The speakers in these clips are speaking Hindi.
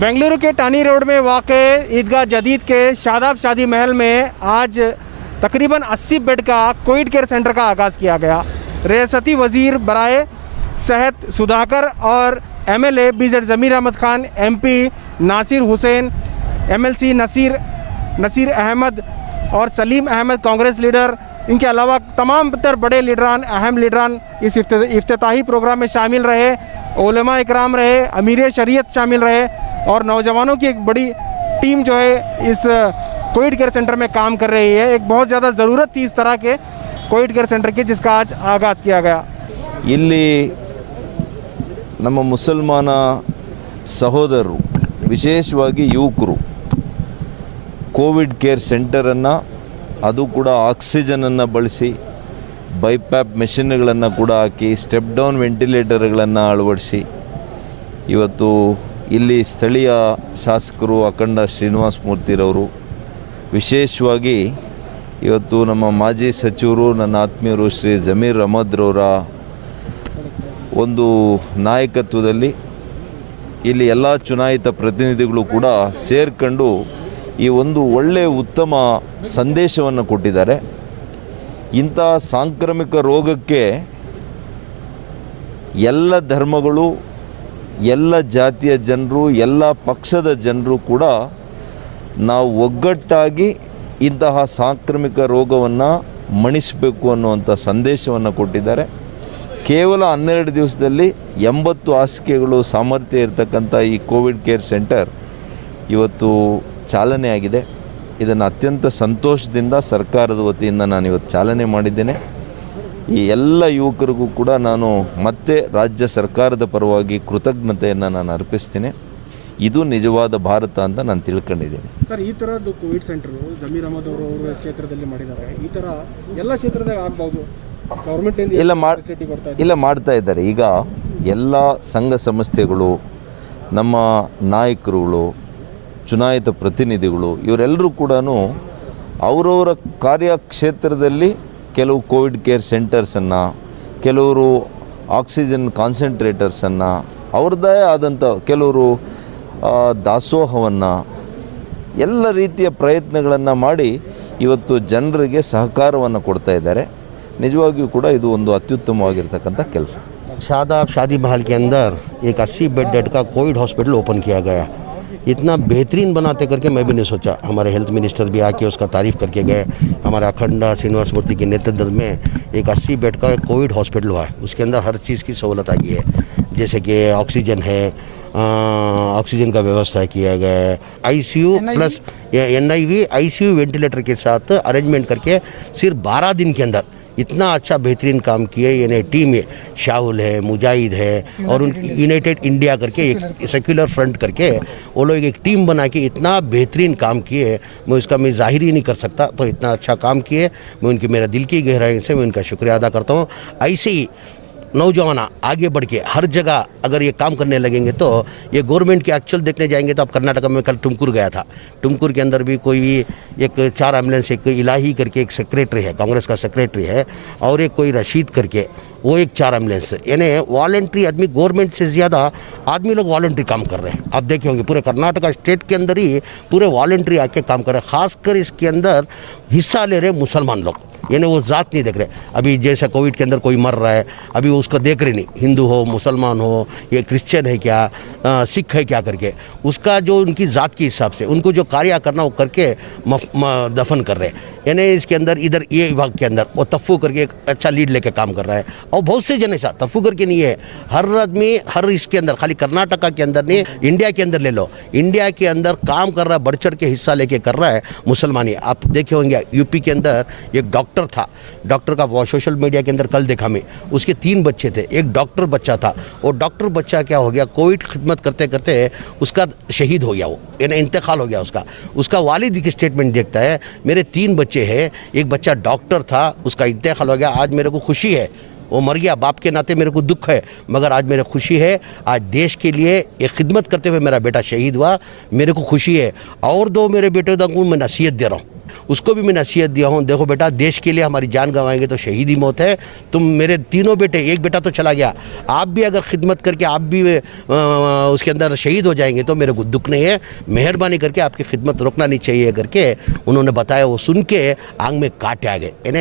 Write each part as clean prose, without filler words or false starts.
बेंगलुरु के टानी रोड में वाक़े ईदगाह जदीद के शादाब शादी महल में आज तकरीबन 80 बेड का कोविड केयर सेंटर का आगाज़ किया गया। रियासती वज़ीर बराए सेहत सुधाकर और MLA BZ ज़मीर अहमद खान, MP नासिर हुसैन, MLC नसीर अहमद और सलीम अहमद कांग्रेस लीडर, इनके अलावा तमाम तर बड़े लीडरान, अहम लीडरान इस इफ्तिताही प्रोग्राम में शामिल रहे। उलमा इकराम रहे, अमीर शरीयत शामिल रहे और नौजवानों की एक बड़ी टीम जो है इस कोविड केयर सेंटर में काम कर रही है। एक बहुत ज़्यादा ज़रूरत थी इस तरह के कोविड केयर सेंटर की, जिसका आज आगाज़ किया गया। ಇಲ್ಲಿ ನಮ್ಮ ಮುಸಲ್ಮಾನ ಸಹೋದರರು ವಿಶೇಷವಾಗಿ ಯುವಕರು ಕೋವಿಡ್ ಕೇರ್ ಸೆಂಟರನ್ನು, ಅದು ಕೂಡ ಆಕ್ಸಿಜನನ್ನು ಬಳಸಿ ಬೈಪ್ಯಾಪ್ ಮೆಷಿನ್ಗಳನ್ನು ಕೂಡ ಹಾಕಿ ಸ್ಟೆಪ್ ಡೌನ್ ವೆಂಟಿಲೇಟರ್ಗಳನ್ನು ಅಳವಡಿಸಿ ಇವತ್ತು ಇಲ್ಲಿ ಸ್ಥಳೀಯ ಶಾಸಕರು ಅಖಂಡ ಶ್ರೀನಿವಾಸ ಮೂರ್ತಿರವರು, ವಿಶೇಷವಾಗಿ ಇವತ್ತು ನಮ್ಮ ಮಾಜಿ ಸಚಿವರು ನನ್ನ ಆತ್ಮೀಯರು ಶ್ರೀ ಝಮೀರ್ ಅಹಮದ್ರವರ ಒಂದು ನಾಯಕತ್ವದಲ್ಲಿ ಇಲ್ಲಿ ಎಲ್ಲ ಚುನಾಯಿತ ಪ್ರತಿನಿಧಿಗಳು ಕೂಡ ಸೇರ್ಕೊಂಡು ಈ ಒಂದು ಒಳ್ಳೆಯ ಉತ್ತಮ ಸಂದೇಶವನ್ನು ಕೊಟ್ಟಿದ್ದಾರೆ. ಇಂಥ ಸಾಂಕ್ರಾಮಿಕ ರೋಗಕ್ಕೆ ಎಲ್ಲ ಧರ್ಮಗಳು, ಎಲ್ಲ ಜಾತಿಯ ಜನರು, ಎಲ್ಲ ಪಕ್ಷದ ಜನರು ಕೂಡ ನಾವು ಒಗ್ಗಟ್ಟಾಗಿ ಇಂತಹ ಸಾಂಕ್ರಾಮಿಕ ರೋಗವನ್ನು ಮಣಿಸಬೇಕು ಅನ್ನುವಂಥ ಸಂದೇಶವನ್ನು ಕೊಟ್ಟಿದ್ದಾರೆ. ಕೇವಲ 12 ದಿವಸದಲ್ಲಿ 80 ಹಾಸಿಗೆಗಳು ಸಾಮರ್ಥ್ಯ ಇರತಕ್ಕಂಥ ಈ ಕೋವಿಡ್ ಕೇರ್ ಸೆಂಟರ್ ಇವತ್ತು ಚಾಲನೆ ಆಗಿದೆ. ಇದನ್ನು ಅತ್ಯಂತ ಸಂತೋಷದಿಂದ ಸರ್ಕಾರದ ವತಿಯಿಂದ ನಾನು ಇವತ್ತು ಚಾಲನೆ ಮಾಡಿದ್ದೇನೆ. ಈ ಎಲ್ಲ ಯುವಕರಿಗೂ ಕೂಡ ನಾನು ಮತ್ತೆ ರಾಜ್ಯ ಸರ್ಕಾರದ ಪರವಾಗಿ ಕೃತಜ್ಞತೆಯನ್ನು ನಾನು ಅರ್ಪಿಸ್ತೀನಿ. ಇದು ನಿಜವಾದ ಭಾರತ ಅಂತ ನಾನು ತಿಳ್ಕೊಂಡಿದ್ದೀನಿ. ಸರ್, ಈ ಥರದ್ದು ಕೋವಿಡ್ ಸೆಂಟರು ಝಮೀರ್ ಅಹಮದ್ ಅವರು ಕ್ಷೇತ್ರದಲ್ಲಿ ಮಾಡಿದ್ದಾರೆ. ಈ ಥರ ಎಲ್ಲ ಕ್ಷೇತ್ರದಾಗ ಆಗ್ಬೋದು. ಗೌರ್ಮೆಂಟ್ ಇಲ್ಲ ಮಾಡ್ತಾ ಇದ್ದಾರೆ. ಈಗ ಎಲ್ಲ ಸಂಘ ಸಂಸ್ಥೆಗಳು, ನಮ್ಮ ನಾಯಕರುಗಳು, ಚುನಾಯಿತ ಪ್ರತಿನಿಧಿಗಳು ಇವರೆಲ್ಲರೂ ಕೂಡ ಅವರವರ ಕಾರ್ಯಕ್ಷೇತ್ರದಲ್ಲಿ ಕೆಲವು ಕೋವಿಡ್ ಕೇರ್ ಸೆಂಟರ್ಸನ್ನು, ಕೆಲವರು ಆಕ್ಸಿಜನ್ ಕಾನ್ಸಂಟ್ರೇಟರ್ಸನ್ನು, ಅವ್ರದ್ದೇ ಆದಂಥ ಕೆಲವರು ದಾಸೋಹವನ್ನು, ಎಲ್ಲ ರೀತಿಯ ಪ್ರಯತ್ನಗಳನ್ನು ಮಾಡಿ ಇವತ್ತು ಜನರಿಗೆ ಸಹಕಾರವನ್ನು ಕೊಡ್ತಾ ಇದ್ದಾರೆ. ನಿಜವಾಗಿಯೂ ಕೂಡ ಇದು ಒಂದು ಅತ್ಯುತ್ತಮವಾಗಿರ್ತಕ್ಕಂಥ ಕೆಲಸ. शादाब शादी महल के अंदर एक 80 बेड का कोविड हॉस्पिटल ओपन किया गया। इतना बेहतरीन बनाते करके मैं भी नहीं सोचा। हमारे हेल्थ मिनिस्टर भी आके उसका तारीफ़ करके गए। हमारे अखंड श्रीनिवास मूर्ति के नेतृत्व में एक 80 बेड का कोविड हॉस्पिटल हुआ है। उसके अंदर हर चीज़ की सहूलत आ गई है, जैसे कि ऑक्सीजन है, ऑक्सीजन का व्यवस्था किया गया है। ICU plus NIV ICU ventilator के साथ अरेंजमेंट करके सिर्फ 12 दिन के अंदर इतना अच्छा बेहतरीन काम किए। यानी टीम है, शाहुल है, मुजाहिद है और उन यूनाइटेड इंडिया करके एक सेक्युलर फ्रंट करके वो लोग एक टीम बना के इतना बेहतरीन काम किए, मैं इसका मैं जाहिर ही नहीं कर सकता। तो इतना अच्छा काम किए, मैं उनकी मेरा दिल की गहराई से मैं उनका शुक्रिया अदा करता हूँ। ऐसे ही नौजवान आगे बढ़ के हर जगह अगर ये काम करने लगेंगे तो ये गवर्नमेंट के एक्चुअल देखने जाएंगे तो अब कर्नाटक में कल टुमकुर गया था। टुमकुर के अंदर भी कोई एक 4 एम्बुलेंस, एक इलाही करके एक सेक्रेटरी है, कांग्रेस का सेक्रेटरी है, और एक कोई रशीद करके वो एक 4 एम्बुलेंस। यानी वॉलंटरी आदमी, गवर्नमेंट से ज़्यादा आदमी लोग वॉलंटरी काम कर रहे हैं। आप देखे होंगे पूरे कर्नाटका स्टेट के अंदर ही पूरे वॉलंटरी आके काम कर रहे हैं। ख़ासकर इसके अंदर हिस्सा ले रहे मुसलमान लोग, यानी वो ज़ात नहीं देख रहे। अभी जैसे कोविड के अंदर कोई मर रहा है, अभी उसको देख रहे नहीं, हिंदू हो, मुसलमान हो, ये क्रिश्चियन है क्या, सिख है क्या करके, उसका जो उनकी ज़ात के हिसाब से उनको जो कार्य करना वो करके दफन कर रहे हैं। यानी इसके अंदर इधर ये विभाग के अंदर वो तफ़्फ़ू करके एक अच्छा लीड लेके काम कर रहा है। और बहुत से जन ऐसा तफ़्फ़ू करके नहीं है, हर आदमी हर इसके अंदर, खाली कर्नाटका के अंदर नहीं, इंडिया के अंदर ले लो, इंडिया के अंदर काम कर रहा है, बढ़ चढ़ के हिस्सा लेके कर रहा है मुसलमानी। आप देखे होंगे यूपी के अंदर एक डॉक्टर था, डॉक्टर का सोशल मीडिया के अंदर कल देखा मैं, उसके 3 बच्चे थे, एक डॉक्टर बच्चा था। वो डॉक्टर बच्चा क्या हो गया, कोविड खिदमत करते करते उसका शहीद हो गया, वो यानी इंतकाल हो गया उसका। उसका वालिद की स्टेटमेंट देखता है, मेरे 3 बच्चे हैं, एक बच्चा डॉक्टर था, उसका इंतकाल हो गया, आज मेरे को खुशी है, वो मर गया, बाप के नाते मेरे को दुख है, मगर आज मेरे खुशी है, आज देश के लिए एक खिदमत करते हुए मेरा बेटा शहीद हुआ, मेरे को खुशी है। और 2 मेरे बेटे को मैं नसीहत दे रहा हूँ, उसको भी मैं नसीहत दिया हूँ, देखो बेटा देश के लिए हमारी जान गंवाएंगे तो शहीदी मौत है। तुम मेरे तीनों बेटे, एक बेटा तो चला गया, आप भी अगर खिदमत करके आप भी उसके अंदर शहीद हो जाएंगे तो मेरे को दुख नहीं है, मेहरबानी करके आपकी खिदमत रोकना नहीं चाहिए करके उन्होंने बताया। वो सुन के आंग में कांटे आ गए। यानी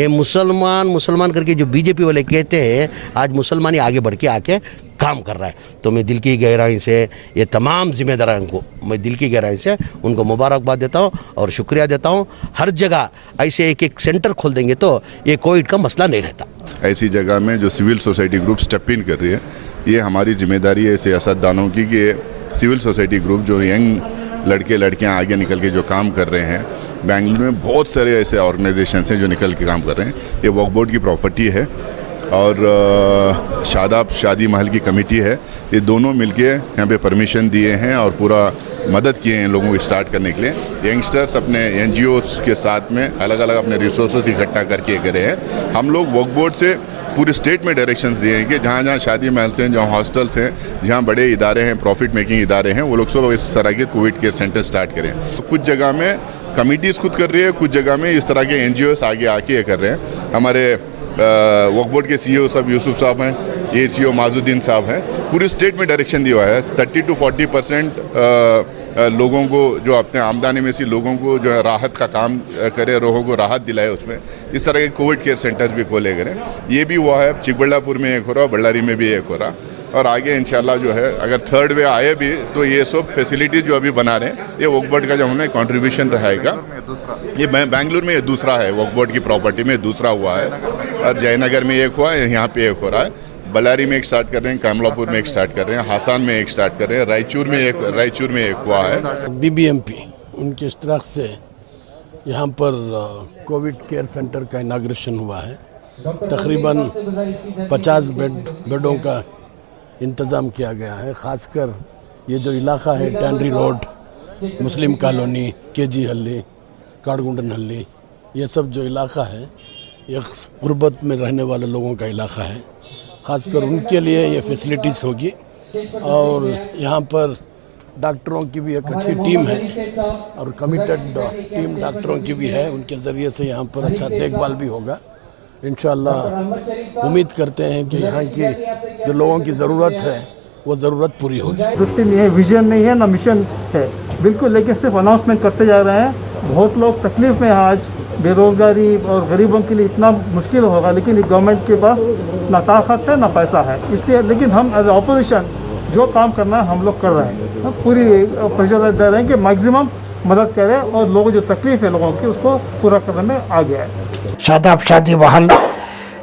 ये मुसलमान करके जो बीजेपी वाले कहते हैं, आज मुसलमान ही आगे बढ़ के आके काम कर रहा है। तो मैं दिल की गहराई से ये तमाम जिम्मेदारों को मैं दिल की गहराई से उनको मुबारकबाद देता हूँ और शुक्रिया देता हूँ। हर जगह ऐसे एक एक सेंटर खोल देंगे तो ये कोविड का मसला नहीं रहता। ऐसी जगह में जो civil society group step in कर रही है, ये हमारी जिम्मेदारी है सियासतदानों की कि सिविल सोसाइटी ग्रुप जो यंग लड़के लड़कियाँ आगे निकल के जो काम कर रहे हैं, बेंगलुरु में बहुत सारे ऐसे ऑर्गेनाइजेशन हैं जो निकल के काम कर रहे हैं। ये वक्फ बोर्ड की प्रॉपर्टी है और शादाब शादी महल की कमेटी है, ये दोनों मिलके यहाँ पे परमिशन दिए हैं और पूरा मदद किए हैं इन लोगों को स्टार्ट करने के लिए। यंगस्टर्स अपने NGOs के साथ में अलग अलग अपने रिसोर्सेज इकट्ठा करके करे हैं। हम लोग वक्फ बोर्ड से पूरे स्टेट में डायरेक्शंस दिए हैं कि जहाँ जहाँ शादी महल हैं, जहाँ हॉस्टल्स हैं, जहाँ बड़े इदारे हैं, प्रॉफिट मेकिंग इदारे हैं, वो लोग सब इस तरह के कोविड केयर सेंटर स्टार्ट करें। तो कुछ जगह में कमिटीज़ खुद कर रही है, कुछ जगह में इस तरह के NGOs आगे आके ये कर रहे हैं। हमारे वक्फ बोर्ड के CEO साहब यूसुफ साहब हैं, ACO माजुद्दीन साहब हैं, पूरे स्टेट में डायरेक्शन दिया हुआ है 30 to 40% लोगों को जो अपने आमदनी में से लोगों को जो है राहत का काम करे, लोगों को राहत दिलाए। उसमें इस तरह के कोविड केयर सेंटर्स भी खोले गए। ये भी हुआ है, चिकबल्लापुर में एक हो रहा, बल्लारी में भी एक हो रहा, और आगे इंशाल्लाह जो है अगर थर्ड वे आए भी तो ये सब फैसिलिटीज़ जो अभी बना रहे हैं, ये वक्फ बोर्ड का जो हमने कंट्रीब्यूशन रहेगा। ये बेंगलुरु में ये दूसरा है, वक्फ बोर्ड की प्रॉपर्टी में दूसरा हुआ है, और जयनगर में एक हुआ है, यहाँ पे एक हो रहा है, बल्लारी में एक स्टार्ट कर रहे हैं, कमलापुर में एक स्टार्ट कर रहे हैं, हासान में एक स्टार्ट कर रहे हैं, रायचूर में एक हुआ है। BBMP उनके इश्तराक से यहाँ पर कोविड केयर सेंटर का इनाग्रेशन हुआ है। तकरीबन 50 बेडों का इंतज़ाम किया गया है। ख़ासकर ये जो इलाका है, टैंड्री रोड, मुस्लिम कॉलोनी, KG हल्ली, काड़गुंडन हल्ली, ये सब जो इलाका है ये गुर्बत में रहने वाले लोगों का इलाका है। ख़ासकर उनके लिए ये फैसिलिटीज़ होगी, और यहाँ पर डॉक्टरों की भी एक अच्छी टीम है और कमिटेड टीम डॉक्टरों की भी है। उनके ज़रिए से यहाँ पर अच्छा देखभाल भी होगा। इंशाअल्लाह उम्मीद करते हैं कि यहाँ की जो लोगों की ज़रूरत है वो ज़रूरत पूरी होगी। दृष्टि नहीं है, विजन नहीं है, ना मिशन है बिल्कुल, लेकिन सिर्फ अनाउंसमेंट करते जा रहे हैं। बहुत लोग तकलीफ़ में हैं आज, बेरोज़गारी और गरीबों के लिए इतना मुश्किल होगा, लेकिन गवर्नमेंट के पास ना ताकत है ना पैसा है, इसलिए लेकिन हम एज अपोजिशन जो काम करना है हम लोग कर रहे हैं। पूरी प्रेशर दे रहे हैं कि मैक्सिमम मदद करें और लोगों जो तकलीफ़ है लोगों की उसको पूरा करने में आगे आए। शादाब शादी महल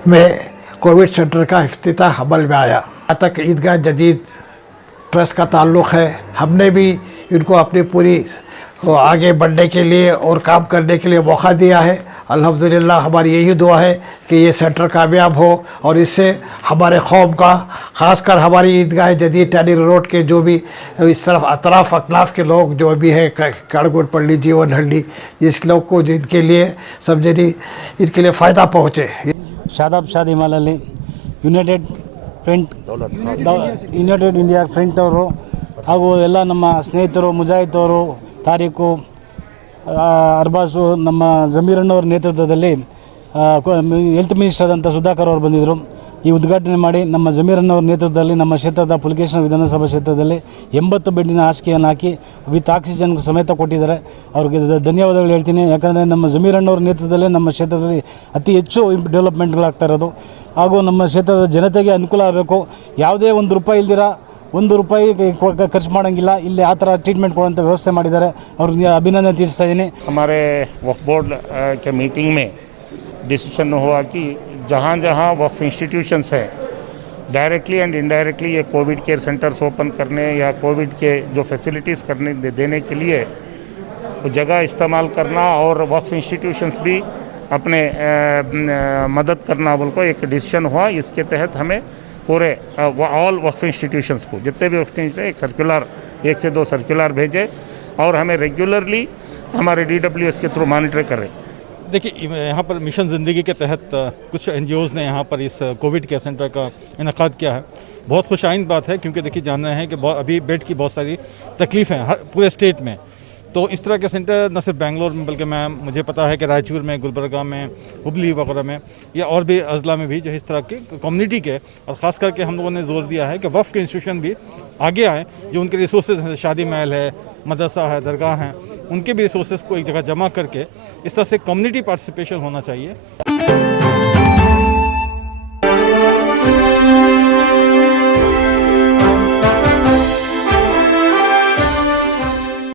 में कोविड सेंटर का इफ्तिताह अमल में आया। यहाँ तक ईदगाह जदीद ट्रस्ट का ताल्लुक़ है। हमने भी इनको अपनी पूरी आगे बढ़ने के लिए और काम करने के लिए मौका दिया है। अल्हम्दुलिल्लाह हमारी यही दुआ है कि ये सेंटर कामयाब हो और इससे हमारे कौम का, ख़ासकर हमारी ईदगाह जदीद टैंड्री रोड के जो भी इस तरफ अतराफ़ अकलाफ के लोग जो भी है, काड़गुड़ पल्ली, जीवन हल्ली, जिस लोग को जिनके लिए समझे इनके लिए फ़ायदा पहुँचे। शादाब शादी महಲಲ್ಲಿ ಯುನೈಟೆಡ್ ಇಂಡಿಯಾ ಫ್ರಂಟ್ ಅವರು ಹಾಗೂ ಎಲ್ಲ ನಮ್ಮ ಸ್ನೇಹಿತರು, ಮುಜಾಹಿದವರು, ತಾರೀಕು ಅರ್ಬಾಸು, ನಮ್ಮ ಜಮೀರಣ್ಣವ್ರ ನೇತೃತ್ವದಲ್ಲಿ ಹೆಲ್ತ್ ಮಿನಿಸ್ಟರ್ ಆದಂಥ ಸುಧಾಕರ್ ಅವರು ಬಂದಿದ್ದರು. ಈ ಉದ್ಘಾಟನೆ ಮಾಡಿ ನಮ್ಮ ಜಮೀರಣ್ಣವ್ರ ನೇತೃತ್ವದಲ್ಲಿ ನಮ್ಮ ಕ್ಷೇತ್ರದ ಪುಲಿಕೇಶನ ವಿಧಾನಸಭಾ ಕ್ಷೇತ್ರದಲ್ಲಿ 80 ಬೆಡ್ಡಿನ ಹಾಸಿಗೆಯನ್ನು ಹಾಕಿ ವಿತ್ ಆಕ್ಸಿಜನ್ ಸಮೇತ ಕೊಟ್ಟಿದ್ದಾರೆ. ಅವ್ರಿಗೆ ಧನ್ಯವಾದಗಳು ಹೇಳ್ತೀನಿ. ಯಾಕಂದರೆ ನಮ್ಮ ಜಮೀರಣ್ಣವ್ರ ನೇತೃತ್ವದಲ್ಲಿ ನಮ್ಮ ಕ್ಷೇತ್ರದಲ್ಲಿ ಅತಿ ಹೆಚ್ಚು ಡೆವಲಪ್ಮೆಂಟ್ಗಳಾಗ್ತಾ ಇರೋದು, ಹಾಗೂ ನಮ್ಮ ಕ್ಷೇತ್ರದ ಜನತೆಗೆ ಅನುಕೂಲ ಆಗಬೇಕು. ಯಾವುದೇ ₹1 ಇಲ್ದಿರ ₹1 ಖರ್ಚು ಮಾಡೋಂಗಿಲ್ಲ, ಇಲ್ಲಿ ಆ ಥರ ಟ್ರೀಟ್ಮೆಂಟ್ ಕೊಡುವಂಥ ವ್ಯವಸ್ಥೆ ಮಾಡಿದ್ದಾರೆ. ಅವ್ರಿಗೆ ಅಭಿನಂದನೆ ತಿಳಿಸ್ತಾ ಇದ್ದೀನಿ. हमारे वक्फ बोर्ड के मीटिंग में डिसीजन हुआ कि जहाँ जहाँ वक्फ इंस्टीट्यूशंस हैं, डायरेक्टली एंड इनडायरेक्टली ये कोविड केयर सेंटर्स ओपन करने या कोविड के जो फैसिलिटीज़ करने देने के लिए वो जगह इस्तेमाल करना, और वक्फ इंस्टीट्यूशंस भी अपने मदद करना बोल को एक डिसीजन हुआ। इसके तहत हमें पूरे ऑल वक्फ इंस्टीट्यूशंस को, जितने भी वक्फ इंस्टीट्यूशन, एक सर्कुलर, 1 से 2 सर्कुलर भेजे और हमें रेगुलरली हमारे DWS के थ्रू मॉनिटर करें। देखिए, यहाँ पर मिशन ज़िंदगी के तहत कुछ NGOs ने यहाँ पर इस कोविड केयर सेंटर का इनेकाद किया है। बहुत खुशाइन बात है, क्योंकि देखिए जानना है कि अभी बेड की बहुत सारी तकलीफ़ हैं हर पूरे स्टेट में। तो इस तरह के सेंटर न सिर्फ बेंगलोर में बल्कि मुझे पता है कि रायचूर में, गुलबर्गा में, हुबली वगैरह में या और भी अजला में भी जो इस तरह के कम्युनिटी के, और ख़ास करके हम लोगों ने जोर दिया है कि वफ़ के इंस्टीट्यूशन भी आगे आएँ, जो उनके रिसोर्सेज हैं, शादी महल है, मदरसा है, दरगाह हैं, उनके भी रिसोर्सेज को एक जगह जमा करके इस तरह से कम्युनिटी पार्टिसिपेशन होना चाहिए।